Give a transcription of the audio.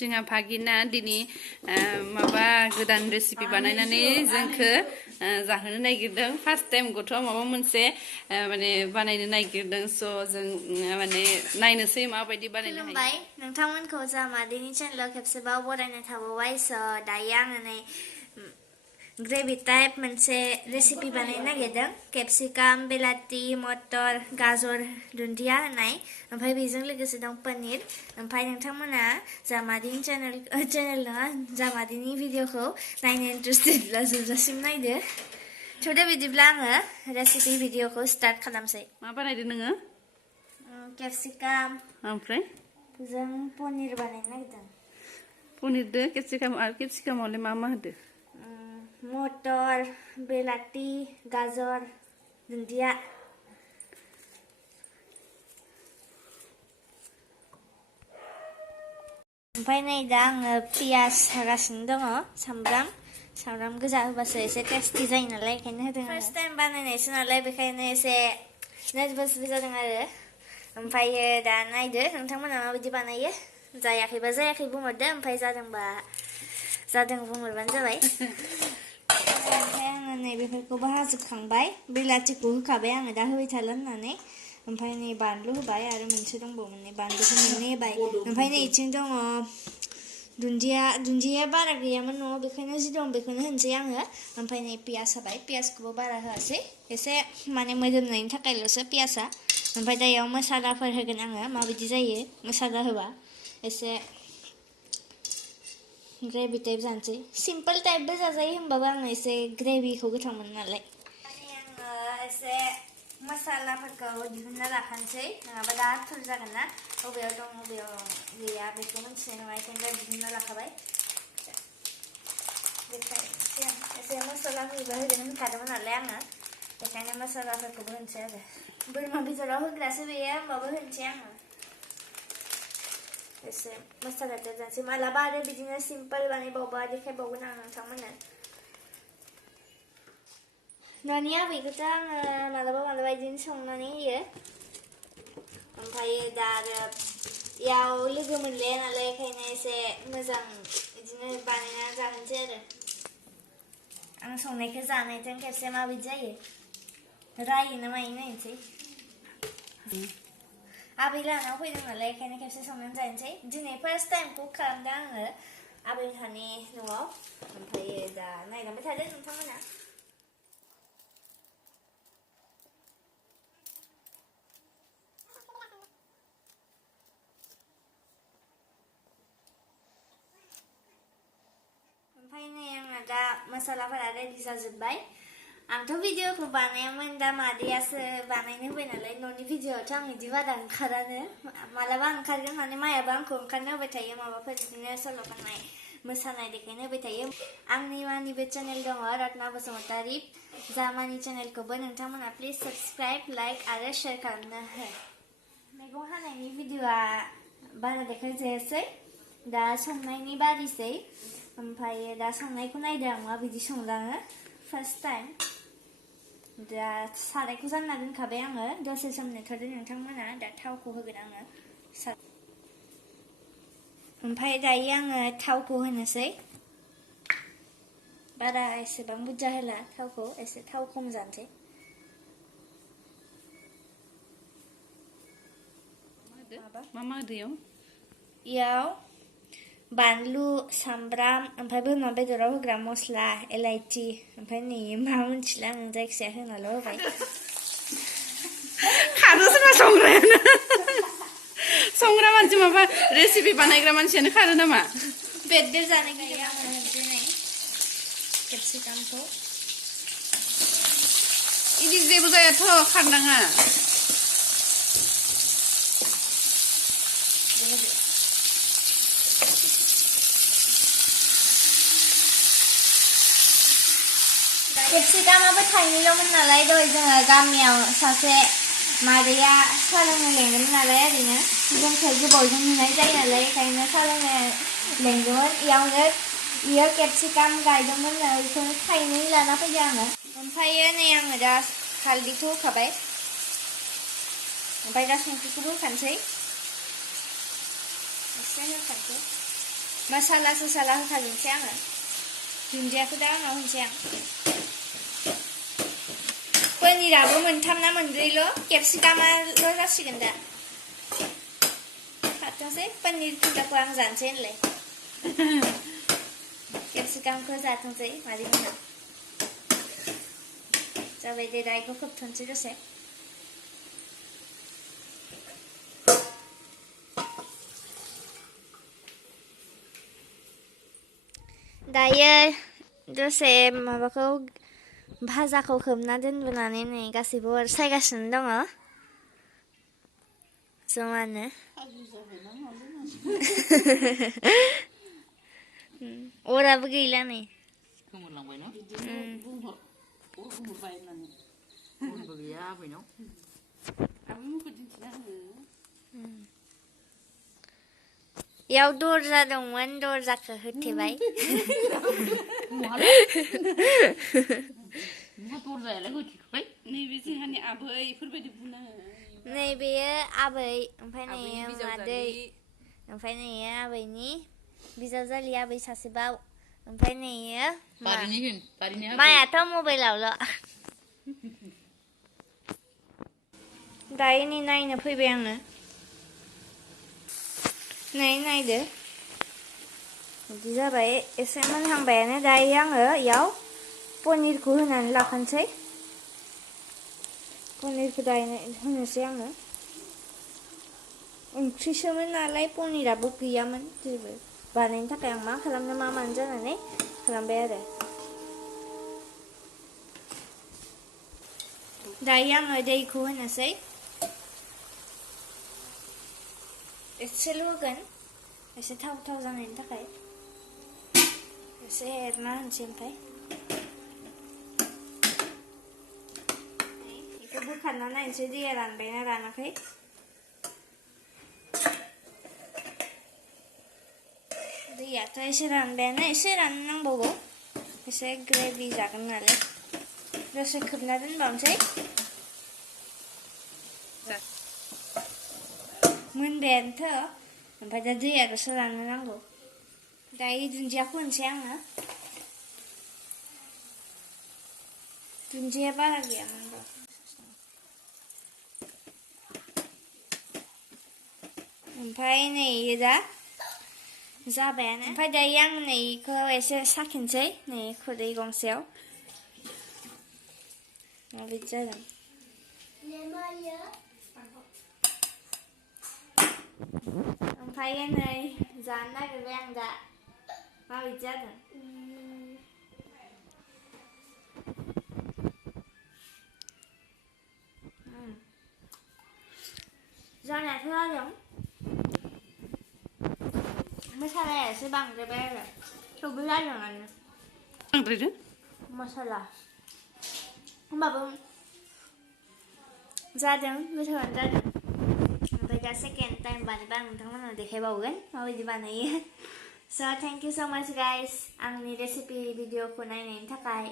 जोंहा भागिना दिनै माबा गोदान रेसिपि बानायनानै जोंखौ जाहोनो नागिरदों फार्स्ट टाइम गथ'आ माबा मोनसे माने बानायनो नागिरदों स' जों माने नायनोसै माबायदि बानायनो हायो। खुलुमबाय नोंथांमोनखौ जा मादैनि चेनेलाव खेबसेबाव बरायनाय थाबावबाय स' दायो आङो नै ग्रेभि टाइप मोनसे रेसिपि बानायनो नागिरदों केप्सिकाम बेलाथि मटर गाजर दुन्दिया होनाय ओमफ्राय बेजों लोगोसे दं पनिर ओमफ्राय नोंथांमोना जामादैनि चेनेल नङा जामादैनि भिडिअखौ नायनो इन्टारेस्टेडब्ला जोबजासिम नायदो थुदो बिदिब्ला आङो रेसिपि भिडिअखौ स्टार्ट खालामसै। मा बानायदो नोङो? केप्सिकाम ओमफ्राय जों पनिर बानायनो नागिरदों। पनिरदो केप्सिकाम आरो केप्सिकामावलाय मा होदो? मटर बेलाथि गाजर दुन्दिया ओमफ्राय नै दा आङो पियाज हागासिनो दङ सामब्राम गोजा होबासो एसे टेस्टि जायो नालाय बेखायनो होदों। फार्स्ट टाइम बानायनायसो नालाय बेखायनो एसे नार्भासबो जादों आरो ओमफ्रायो दा नायदो नोंथांमोना माबायदि बानायो जायाखैबा जायाखै बुंहरदो ओमफ्राय जादोंबा जादों बुंहरबानो जाबाय। ओमफ्राय आङो नै बेफोरखौबो हाजोबखांबाय बेलाथिखौ होखाबाय आङो दा होबाय थाला होननानै ओमफ्राय नै बानलु होबाय आरो मोनसे दंबावोमोन नै बानलुखौ मोननै होबाय ओमफ्राय नै इथिं दङ दुन्दिया बारा गैयामोन न'आव बेखायनो जि दं बेखौनो होनसै आङो ओमफ्राय नै पियास होबाय पियासखौबो बारा होआसै एसे माने मोदोमनायनि थाखायल'सो पियासा ओमफ्राय दा इयाव मसालाफोर होगोन आङो माबायदि जायो मसाला होबा एसे ग्रेभि टाइप जानोसै सिम्पोल टाइपबो जाजायो होमबाबो आङो एसे ग्रेभिखौ गोथाव मोनो नालाय आङो एसे मसालाफोरखौ दिहुनना लाखानोसै नङाबा दा थुल जागोन ना बबेयाव दं बबेयाव गैया बेखौ मिथिनाय नङा बेखायनो दा दिहुनना लाखाबाय एसे मसला होयोबा होगोन होनखादोंमोन नालाय आङो बेखायनो मसलाफोरखौबो होनसै आरो बोरमा बेदराव होग्रासो बेयो होमबाबो होनसै आङो एसे मसाला टाइप जानोसै मालाबा आरो बिदिनो सिम्पोल बानायबावबा देखायबावगोन आं नोंथांमोननो न'नि आबैखौथ' आङो मालाबा बिदिनो संनानै होयो ओमफ्राय दा आरो इयाव लोगो मोनलाया नालाय बेखायनो एसे मोजां बिदिनो बानायना जाहोनोसै आरो आं संनायखौ जानायजों खेबसे माबायदि जायो रायो ना मायो नायनोसै आबै लानाव फैदों नालाय बेखायनो खेबसे संनानै जाहैनोसै दिनै फार्स्ट टाइम कुक खालामदों आङो आबैहानि न'आव ओमफ्राय दा नायलांबाय थादो नोंथांमोना ओमफ्राय नै आंना दा मसालाफोरा रेडि जाजोब्बाय आंथ' भिडिअखौ बानायामोन दा मादैयासो बानायनो होबाय नालाय न'नि भिडिअआवथ' आं बिदि बारा ओंखारानो मालाबा ओंखारगोन माने मायाबा आंखौ ओंखारनो होबाय थायो माबाफोर बिदिनो सल' खननाय मोसानाय देखायनो होबाय थायो आंनि मानिबो चेनेल दङ रत्ना बसुमतारी जामानि चेनेलखौबो नोंथांमोना प्लिज साबस्क्राइब लाइक आरो शेयार खालामनो हो मैगं हानायनि भिडिअआ बारा देखायजायासै दा संनायनि बारिसै ओमफ्राय दा संनायखौ नायदो आं माबायदि संलाङो फार्स्ट टाइम दा सारायखौ जानना दोनखाबाय आङो दसे सम नेथ'दो नोंथांमोना दा थावखौ होगोन आङो ओमफ्राय दायो आङो थावखौ होनोसै बारा एसेबां बुरजा होला थावखौ एसे थाव खम जानोसै मा होदो इयाव बानलु सामब्राम ओमफ्राय बोरमा बेदराव होग्रा मस्ला एलाइचि ओमफ्राय नै मा मोनथिला आं जायखिजाया होनाल' होबाय खारो सोरबा संग्रायानो संग्रा मानसि माबा रेसिपि बानायग्रा मानसियानो खारो नामा बेदर जानाय गैया आङो होनसै नै केप्सिकामखौ इदि जेबो जायाथ' खारनाङा केप्सिकामाबो थाइनैल'मोन नालाय दहाय जोङो गामियाव सासे मादैया साहा लोंनो लेंदोंमोन नालाय ओरैनो जोंखौ गोबावजों नुनाय जायो नालाय बेखायनो साहा लोंनो लेंदोंमोन इयो केप्सिकाम गायदोंमोन बेखौनो थाइनै लाना फैदों आङो ओमफ्रायो नै आङो दा हालदैखौ होखाबाय ओमफ्राय दा संख्रिखौबो होखानोसै एसे होखानोसै मसाला ससाला होखाजोबसै आङो दुन्दियाखौ दा उनाव होनसै आं पनिराबो मोनथाम ना मोनब्रैल' केपसिकामाल' जासिगोन दा खाथोंसै पनिर फिजाखौ आं जानोसै होनलाय केपसिकामखौ जाथोंसै मादैमोना जाबाय दे दा बेखौ खोबथ'नोसै दसे दायो दसे माबाखौ भाजाखौ खोबना दोनबोनानै नै गासैबो अर सायगासिनो दङ जमानो अराबो गैला नै खोमोरलांबायना बुंहर बुंहरबाय होननानै बुंहरबो गैया आबैनाव आबै मुंखौ दिन्थिना होनो याव दरजा दंमोन दरजाखौ होथेबाय मा दरजायालाय होथेबाय नैबे जोंहानि आबै इफोरबायदि बुंना नैबेयो आबै ओमफ्राय नैयो मादै ओमफ्राय नैयो आबैनि बिजावजालि आबै सासेबाव ओमफ्राय नैयो मायाथ' मबाइलावल' दायो नै नायनो फैबाय आङो नै नायदो बिदि जाबाय एसे मोनहांबायानो दायो आङो इयाव पनिरखौ होनानै लाखानोसै पनिरखौ दायो होनोसै आङो ओंख्रिसोमोन नालाय पनिराबो गैयामोन जेबो बानायनो थाखाय आं मा खालामनो मा मानो जानानै खालामबाय आरो दायो आङो दैखौ होनोसै एसेल' होगोन एसे थाव थाव जानायनि थाखाय एसे एरना होनसै ओमफ्राय बेखौ बोखारना नायनोसै दैया रानबायना रानाखै दैयाथ' एसे रानबायानो एसे राननो नांबावगौ एसे ग्रेभि जागोन नालाय दसे खोबना दोनबावनोसै मोनबायानोथ' ओमफ्राय दा दैयाल'सो राननो नांगौ दायो दुन्दियाखौ होनसै आङो दुन्दिया बारा गैयामोन र' ओमफ्राय नै दा जाबायानो ओमफ्राय दायो आं नैखौ एसे साखिनोसै नै खुदै गंसेयाव माबायदि जादों ओमफ्राय नै जानो नागिरबाय आं दा माबायदि जादों जानायाथ' जादों मसालाया एसे बांद्रायबाय आरो थेवबो जादोंआनो बांद्रायदों मसाला होमबाबो जादों गोथावानो जादों ओमफ्राय दा सेकेन्ड टाइम बानायबा आं नोंथांमोननो देखायबावगोन माबायदि बानायो स' थेंक इउ स' माच गाइस आंनि रेसिपि भिडिअखौ नायनायनि थाखाय